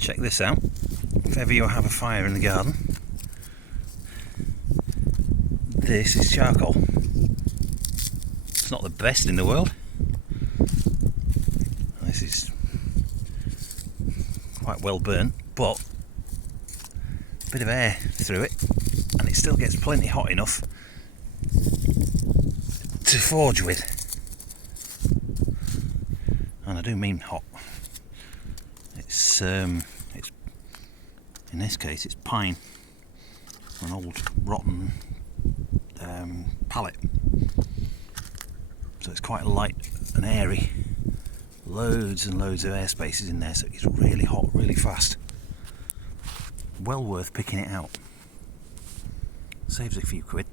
Check this out. If ever you have a fire in the garden, this is charcoal. It's not the best in the world. This is quite well burnt, but a bit of air through it, and it still gets plenty hot enough to forge with. And I do mean hot. It's in this case it's pine, an old rotten pallet, so it's quite light and airy. Loads and loads of air spaces in there, so it's really hot really fast. Well worth picking it out. Saves a few quid.